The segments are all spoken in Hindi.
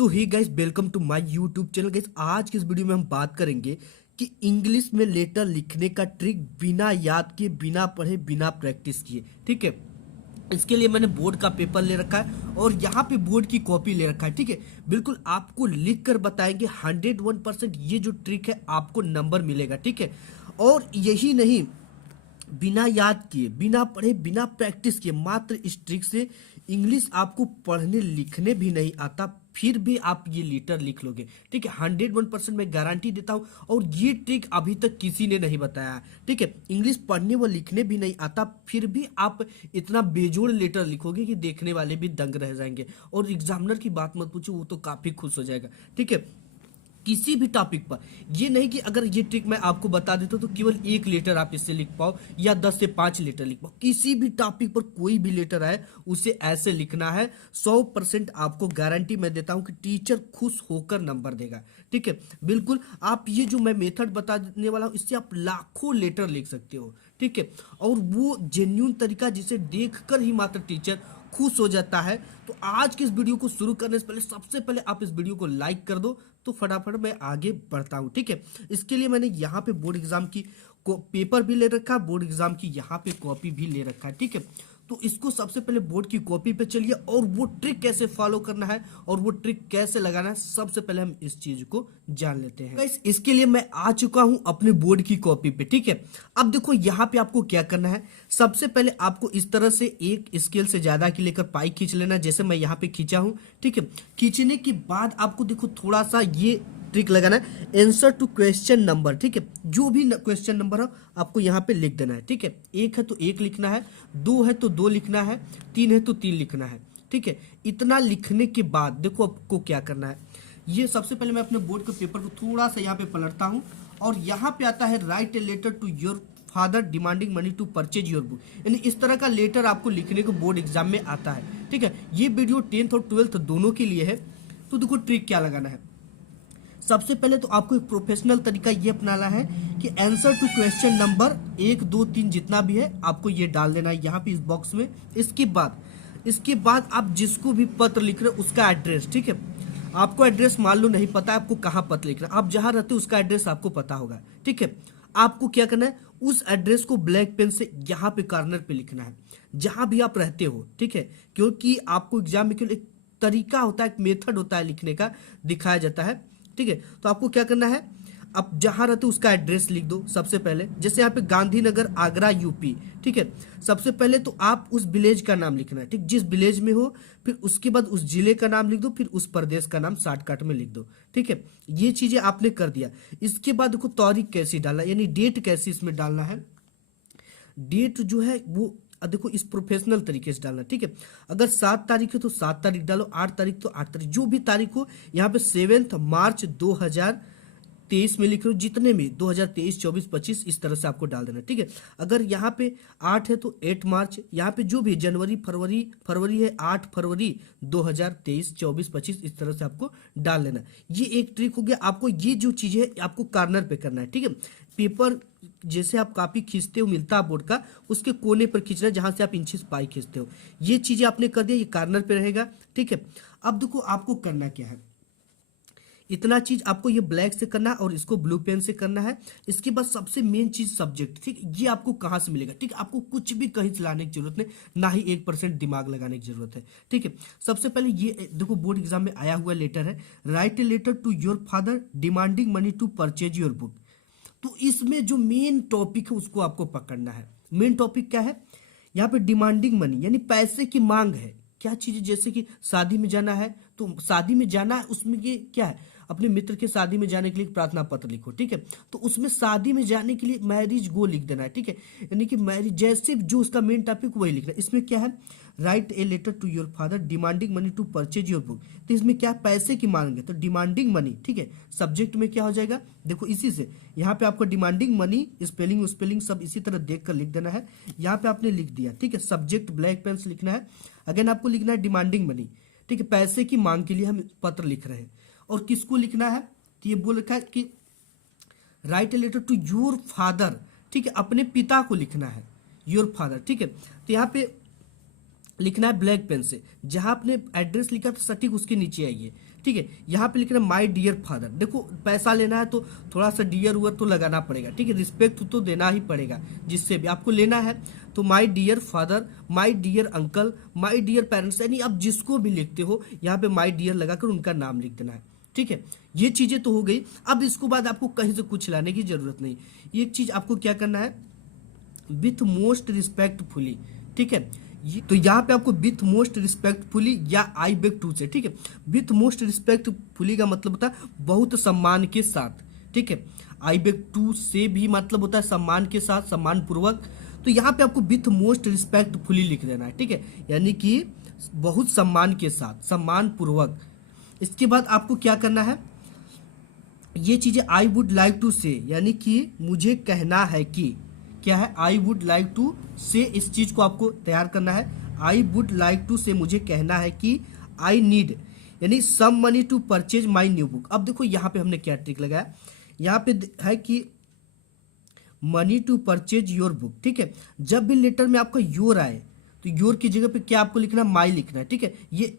So hey guys, welcome to my YouTube channel. Guys, आज की इस वीडियो में हम बात करेंगे कि इंग्लिश में लेटर लिखने का ट्रिक बिना याद किए, बिना पढ़े, बिना प्रैक्टिस किए। ठीक है, इसके लिए मैंने बोर्ड का पेपर ले रखा है और यहाँ पे बोर्ड की कॉपी ले रखा है। ठीक है, बिल्कुल आपको लिख कर बताएंगे 101% ये जो ट्रिक है आपको नंबर मिलेगा। ठीक है, और यही नहीं, बिना याद किए, बिना पढ़े, बिना प्रैक्टिस किए, मात्र इस ट्रिक से इंग्लिश आपको पढ़ने लिखने भी नहीं आता, फिर भी आप ये लेटर लिख लोगे। ठीक है, 101% मैं गारंटी देता हूँ। और ये ट्रिक अभी तक किसी ने नहीं बताया है। ठीक है, इंग्लिश पढ़ने व लिखने भी नहीं आता, फिर भी आप इतना बेजोड़ लेटर लिखोगे कि देखने वाले भी दंग रह जाएंगे। और एग्जामिनर की बात मत पूछो, वो तो काफी खुश हो जाएगा। ठीक है, किसी भी टॉपिक पर, ये नहीं कि अगर ये ट्रिक मैं आपको बता देता हूं तो केवल एक लेटर आप इससे लिख पाओ या 10 से 5 लेटर लिख पाओ। किसी भी टॉपिक पर कोई भी लेटर आए उसे ऐसे लिखना है। 100% आपको गारंटी मैं देता हूं कि टीचर खुश होकर नंबर देगा। ठीक है, बिल्कुल आप ये जो मैं मेथड बता देने वाला हूं, इससे आप लाखों लेटर लिख सकते हो। ठीक है, और वो जेन्युइन तरीका जिसे देखकर ही मात्र टीचर खुश हो जाता है। तो आज के इस वीडियो को शुरू करने से पहले सबसे पहले आप इस वीडियो को लाइक कर दो, तो फटाफट मैं आगे बढ़ता हूं। ठीक है, इसके लिए मैंने यहाँ पे बोर्ड एग्जाम की पेपर भी ले रखा है, बोर्ड एग्जाम की यहाँ पे कॉपी भी ले रखा है। ठीक है, तो इसको सबसे पहले बोर्ड की कॉपी पे चलिए और वो ट्रिक कैसे फॉलो करना है और वो ट्रिक कैसे लगाना है, सबसे पहले हम इस चीज को जान लेते हैं। गाइस, इसके लिए मैं आ चुका हूं अपने बोर्ड की कॉपी पे। ठीक है, अब देखो यहाँ पे आपको क्या करना है। सबसे पहले आपको इस तरह से एक स्केल से ज्यादा की लेकर पाई खींच लेना, जैसे मैं यहाँ पे खींचा हूं। ठीक है, खींचने के बाद आपको देखो थोड़ा सा ये ट्रिक लगाना है, आंसर टू क्वेश्चन नंबर। ठीक है, जो भी क्वेश्चन नंबर हो आपको यहाँ पे लिख देना है। ठीक है, एक है तो एक लिखना है, दो है तो दो लिखना है, तीन है तो तीन लिखना है। ठीक है, इतना लिखने के बाद देखो आपको क्या करना है। ये सबसे पहले मैं अपने बोर्ड के पेपर को थोड़ा सा यहाँ पे पलटता हूँ और यहाँ पे आता है write a letter to your father demanding money to purchase your book. यानी इस तरह का लेटर आपको लिखने को बोर्ड एग्जाम में आता है। ठीक है, ये वीडियो 10th और 12th दोनों के लिए है। तो देखो ट्रिक क्या लगाना है। सबसे पहले तो आपको एक प्रोफेशनल तरीका ये अपनाना है कि आंसर टू क्वेश्चन नंबर 1 2 3 जितना भी है आपको ये डाल देना है यहाँ पे इस बॉक्स में। इसके बाद आप जिसको भी पत्र लिख रहे हो उसका एड्रेस। ठीक है, आपको एड्रेस मान लो नहीं पता है आपको कहाँ पत्र लिखना, आप जहां रहते हो उसका एड्रेस आपको पता होगा। ठीक है, आपको क्या करना है, उस एड्रेस को ब्लैक पेन से यहाँ पे कॉर्नर पे लिखना है जहां भी आप रहते हो। ठीक है, क्योंकि आपको एग्जाम में केवल एक तरीका होता है, एक मेथड होता है लिखने का, दिखाया जाता है। ठीक है, तो आपको क्या करना है, आप जहां रहते हो उसका एड्रेस लिख दो सबसे पहले। जैसे यहाँ पे गांधीनगर आगरा यूपी। ठीक है, सबसे पहले तो आप उस विलेज का नाम लिखना है। ठीक, जिस विलेज में हो, फिर उसके बाद उस जिले का नाम लिख दो, फिर उस प्रदेश का नाम शॉर्टकट में लिख दो। ठीक है, ये चीजें आपने कर दिया। इसके बाद देखो तारीख कैसी डालना, यानी डेट कैसी इसमें डालना है। डेट जो है वो देखो इस प्रोफेशनल तरीके से डालना। ठीक है, अगर 7 तारीख है तो 7 तारीख डालो, 8 तारीख तो 8 तारीख, जो भी तारीख हो। यहाँ पे 7 मार्च 2023 में लिख रहे हो, जितने में 2023 24 25 इस तरह से आपको डाल देना। ठीक है, अगर यहाँ पे 8 है तो 8 मार्च, यहाँ पे जो भी जनवरी फरवरी है 8 फरवरी 2023 24 25 इस तरह से आपको डाल लेना। ये एक ट्रिक हो गया। आपको ये जो चीज है आपको कॉर्नर पे करना है। ठीक है, पेपर जैसे आप कॉपी खींचते हो मिलता है बोर्ड का, उसके कोने पर खींचना है जहां से आप इंचेस पाई खींचते हो। ये चीजें आपने कर दिया, ये कॉर्नर पे रहेगा। ठीक है, अब देखो आपको करना क्या है। इतना चीज आपको ये ब्लैक से करना है और इसको ब्लू पेन से करना है। इसके बाद सबसे मेन चीज सब्जेक्ट। ठीक, ये आपको कहां से मिलेगा। ठीक, आपको कुछ भी कहीं से लाने की जरूरत नहीं, ना ही 1% दिमाग लगाने की जरूरत है। ठीक है, सबसे पहले ये देखो बोर्ड एग्जाम में आया हुआ लेटर है, write a letter to your father demanding money to purchase your book. तो इसमें जो मेन टॉपिक है उसको आपको पकड़ना है। मेन टॉपिक क्या है, यहाँ पे डिमांडिंग मनी यानी पैसे की मांग है। क्या चीज है, जैसे कि शादी में जाना है तो शादी में जाना है, उसमें ये क्या है, अपने मित्र के शादी में जाने के लिए प्रार्थना पत्र लिखो। ठीक है, तो उसमें शादी में जाने के लिए मैरिज गो लिख देना है। ठीक है, यानी कि मैरिज जैसे जो उसका मेन टॉपिक वही लिखना है। इसमें क्या है, write a letter to your father demanding money to purchase your book. तो इसमें क्या पैसे की मांग है, तो डिमांडिंग मनी। ठीक है, सब्जेक्ट में क्या हो जाएगा, देखो इसी से यहाँ पे आपको डिमांडिंग मनी स्पेलिंग सब इसी तरह देख कर लिख देना है। यहाँ पे आपने लिख दिया। ठीक है, सब्जेक्ट ब्लैक पेन से लिखना है। अगेन आपको लिखना है डिमांडिंग मनी। ठीक है, पैसे की मांग के लिए हम पत्र लिख रहे हैं। और किसको लिखना है, तो ये बोल रखा है कि write a letter to your father. ठीक है, अपने पिता को लिखना है, योर फादर। ठीक है, तो यहाँ पे लिखना है ब्लैक पेन से, जहां आपने एड्रेस लिखा था सटीक उसके नीचे आइए। ठीक है। यहाँ पे लिख रहे हैं माय डियर फादर। देखो पैसा लेना है तो थोड़ा सा डियर उयर तो लगाना पड़ेगा, ठीक है, रिस्पेक्ट तो देना ही पड़ेगा जिससे भी आपको लेना है। तो my dear father, my dear uncle, my dear parents, यानी आप जिसको भी लिखते हो यहाँ पे माय डियर लगाकर उनका नाम लिख देना है, ठीक है। ये चीजें तो हो गई। अब इसको बाद आपको कहीं से कुछ लाने की जरूरत नहीं। एक चीज आपको क्या करना है, विथ मोस्ट रिस्पेक्टफुली, ठीक है। तो यहाँ पे आपको विथ मोस्ट रिस्पेक्टफुली या आई बेग टू से, ठीक है। विथ मोस्ट रिस्पेक्टफुली का मतलब होता है बहुत सम्मान के साथ, ठीक है। आई बेग टू से भी मतलब होता है सम्मान के साथ, सम्मान पूर्वक। तो यहाँ पे आपको विथ मोस्ट रिस्पेक्टफुली लिख देना है, ठीक है, यानी कि बहुत सम्मान के साथ, सम्मान पूर्वक। इसके बाद आपको क्या करना है, ये चीजें आई वुड लाइक टू से, यानी कि मुझे कहना है कि, क्या है, आई वुड लाइक टू से, इस चीज को आपको तैयार करना है। आई वुड लाइक टू से मुझे कहना है कि आई नीड, यानी some money to purchase my new book. अब देखो यहाँ पे हमने क्या ट्रिक लगाया, यहाँ पे है कि money to purchase your book, ठीक है। जब भी लेटर में आपका योर आए तो योर की जगह पे क्या आपको लिखना है, माई लिखना है, ठीक है। ये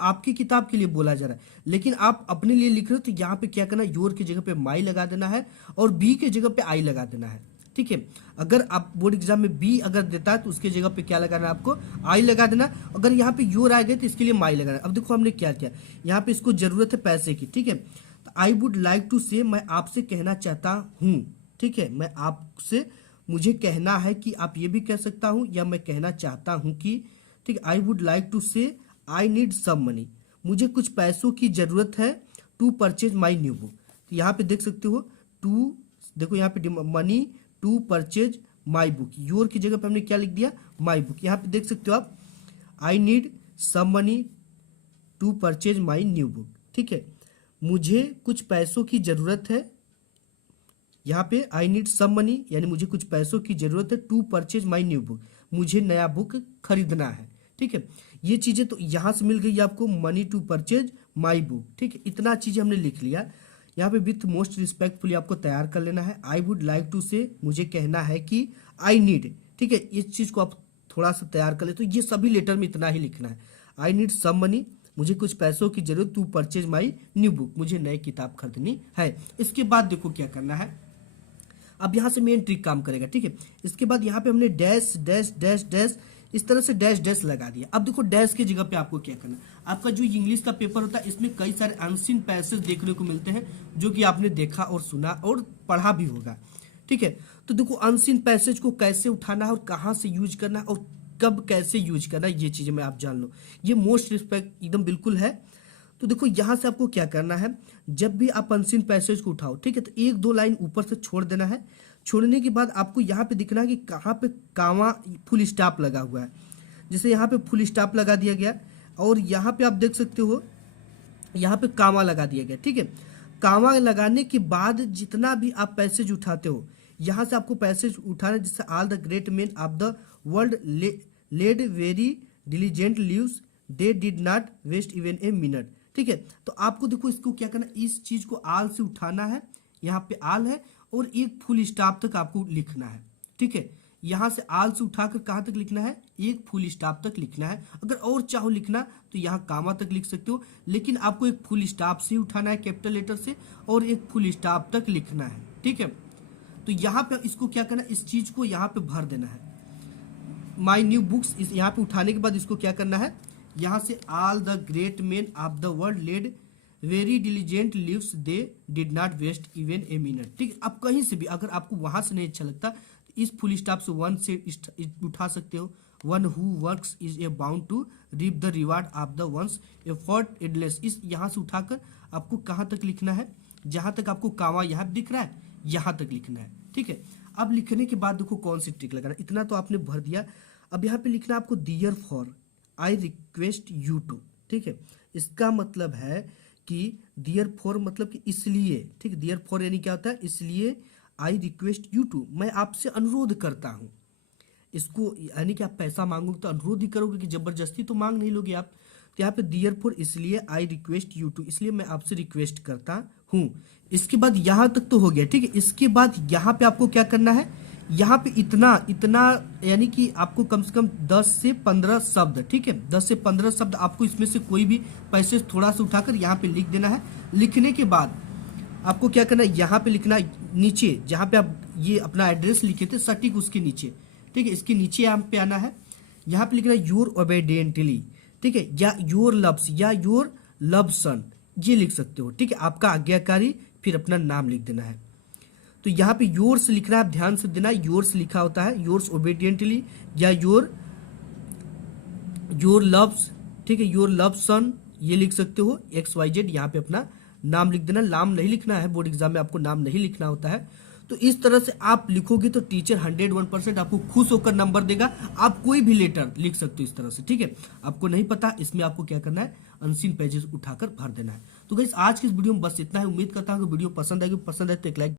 आपकी किताब के लिए बोला जा रहा है, लेकिन आप अपने लिए लिख रहे हो तो यहाँ पे क्या करना है, योर की जगह पे माई लगा देना है और बी की जगह पे आई लगा देना है, ठीक है। अगर आप बोर्ड एग्जाम में बी अगर देता है तो उसके जगह पे क्या लगाना है, आपको आई लगा देना। अगर यहाँ पे योर आ गए तो इसके लिए माई लगाना है। अब देखो हमने क्या किया, यहाँ पे इसको जरूरत है पैसे की, ठीक है। तो आई वुड लाइक टू से, मैं आपसे कहना चाहता हूँ, ठीक है, मैं आपसे, मुझे कहना है कि, आप ये भी कह सकता हूँ या मैं कहना चाहता हूँ कि, ठीक है। आई वुड लाइक टू से आई नीड सम मनी, मुझे कुछ पैसों की जरूरत है, to purchase my new book. तो यहाँ पे देख सकते हो टू, देखो यहाँ पे money to purchase my book, your की जगह पे हमने क्या लिख दिया, माई बुक। यहाँ पे देख सकते हो आप, I need some money to purchase my new book, ठीक है। मुझे कुछ पैसों की जरूरत है, यहाँ पे आई नीड सम मनी यानी मुझे कुछ पैसों की जरूरत है, to purchase my new book, मुझे नया बुक खरीदना है, ठीक है। ये चीजें तो यहाँ से मिल गई आपको, money to purchase my book, ठीक है। इतना चीजें हमने लिख लिया। यहाँ पे विथ मोस्ट रिस्पेक्टफुली आपको तैयार कर लेना है। आई वुड लाइक टू से, मुझे कहना है कि आई नीड, ठीक है। इस चीज को आप थोड़ा सा तैयार कर ले, तो ये सभी लेटर में इतना ही लिखना है। आई नीड सम मनी, मुझे कुछ पैसों की जरूरत, to purchase my new book, मुझे नई किताब खरीदनी है। इसके बाद देखो क्या करना है, अब यहाँ से मेन ट्रिक काम करेगा, ठीक है। इसके बाद यहाँ पे हमने डैश डैश डैश डैश इस तरह से डैश डैश लगा दिया। अब देखो डैश की जगह पे आपको क्या करना है, आपका जो इंग्लिश का पेपर होता है इसमें कई सारे अनसीन पैसेज देखने को मिलते हैं जो कि आपने देखा और सुना और पढ़ा भी होगा, ठीक है। तो देखो अनसीन पैसेज को कैसे उठाना है और कहाँ से यूज करना है और कब कैसे यूज करना है, ये चीजें मैं आप जान लो, ये मोस्ट रिस्पेक्ट एकदम बिल्कुल है। तो देखो यहाँ से आपको क्या करना है, जब भी आप अनसीन पैसेज को उठाओ, ठीक है, तो एक दो लाइन ऊपर से छोड़ देना है। छोड़ने के बाद आपको यहाँ पे दिखना है कि कहाँ पे कामा फुल स्टॉप लगा हुआ है। जैसे यहाँ पे फुल स्टॉप लगा दिया गया और यहाँ पे आप देख सकते हो यहाँ पे कामा लगा दिया गया, ठीक है। कामा लगाने के बाद जितना भी आप पैसेज उठाते हो, यहाँ से आपको पैसेज उठाना, जिससे all the great man of the world led very diligent lives, they did not waste even a minute, ठीक है। तो आपको देखो इसको क्या करना, इस चीज को आल से उठाना है, यहाँ पे आल है और एक फुल स्टॉप तक आपको लिखना है, ठीक है। यहाँ से आल से उठाकर कहाँ तक लिखना है, एक फुल स्टॉप तक लिखना है। अगर और चाहो लिखना तो यहाँ कामा तक लिख सकते हो, लेकिन आपको एक फुल स्टॉप से उठाना है कैपिटल लेटर से और एक फुल स्टॉप तक लिखना है, ठीक है। तो यहाँ पे इसको क्या करना है, इस चीज को यहाँ पे भर देना है, माई न्यू बुक्स। यहाँ पे उठाने के बाद इसको क्या करना है, यहाँ से all the great man of the world led very diligent lives, they did not waste even a minute, ठीक है। अब कहीं से भी अगर आपको वहां से नहीं अच्छा लगता तो इस फुल स्टॉप से वन से उठा सकते हो। One who works is a bound to reap the reward of the one's effort endless, इस यहाँ से उठाकर आपको कहाँ तक लिखना है, जहां तक आपको कामा यहाँ दिख रहा है यहाँ तक लिखना है, ठीक है। अब लिखने के बाद देखो कौन सी ट्रिक लगाना, इतना तो आपने भर दिया। अब यहाँ पे लिखना आपको dear for I request you to, ठीक है। इसका मतलब है कि डियर फॉर मतलब कि इसलिए, ठीक। डियर फॉर यानी क्या होता है, इसलिए, आई रिक्वेस्ट यू टू मैं आपसे अनुरोध करता हूँ। इसको यानी कि आप पैसा मांगोगे तो अनुरोध ही करोगे, कि जबरदस्ती तो मांग नहीं लोगे आप। तो यहाँ पे डियर फॉर इसलिए, आई रिक्वेस्ट यू टू इसलिए मैं आपसे रिक्वेस्ट करता हूँ। इसके बाद यहाँ तक तो हो गया, ठीक है। इसके बाद यहाँ पे आपको क्या करना है, यहाँ पे इतना इतना यानी कि आपको कम से कम 10 से 15 शब्द, ठीक है, 10 से 15 शब्द आपको इसमें से कोई भी पैसेज थोड़ा सा उठाकर यहाँ पे लिख देना है। लिखने के बाद आपको क्या करना है, यहाँ पे लिखना है नीचे जहाँ पे आप ये अपना एड्रेस लिखे थे सटीक उसके नीचे, ठीक है, इसके नीचे यहाँ पे आना है, यहाँ पे लिखना है योर ओबेडिएंटली, ठीक है, या योर लव्स या योर लव सन, ये लिख सकते हो, ठीक है, आपका आज्ञाकारी, फिर अपना नाम लिख देना है। तो यहाँ पे योर्स लिखना है, आप ध्यान से देना, योर्स लिखा होता है, योर्स ओबेडिएंटली या योर लव्स, ठीक है, योर लव सन, ये लिख सकते हो, XYZ, यहाँ पे अपना नाम लिख देना। नाम नहीं लिखना है, बोर्ड एग्जाम में आपको नाम नहीं लिखना होता है। तो इस तरह से आप लिखोगे तो टीचर 101% आपको खुश होकर नंबर देगा। आप कोई भी लेटर लिख सकते हो इस तरह से, ठीक है। आपको नहीं पता, इसमें आपको क्या करना है, अनसीन पेजेस उठाकर भर देना है। तो गाइस आज की इस वीडियो में बस इतना है। उम्मीद करता हूँ कि वीडियो पसंद आएगी, पसंद आए तो एक लाइक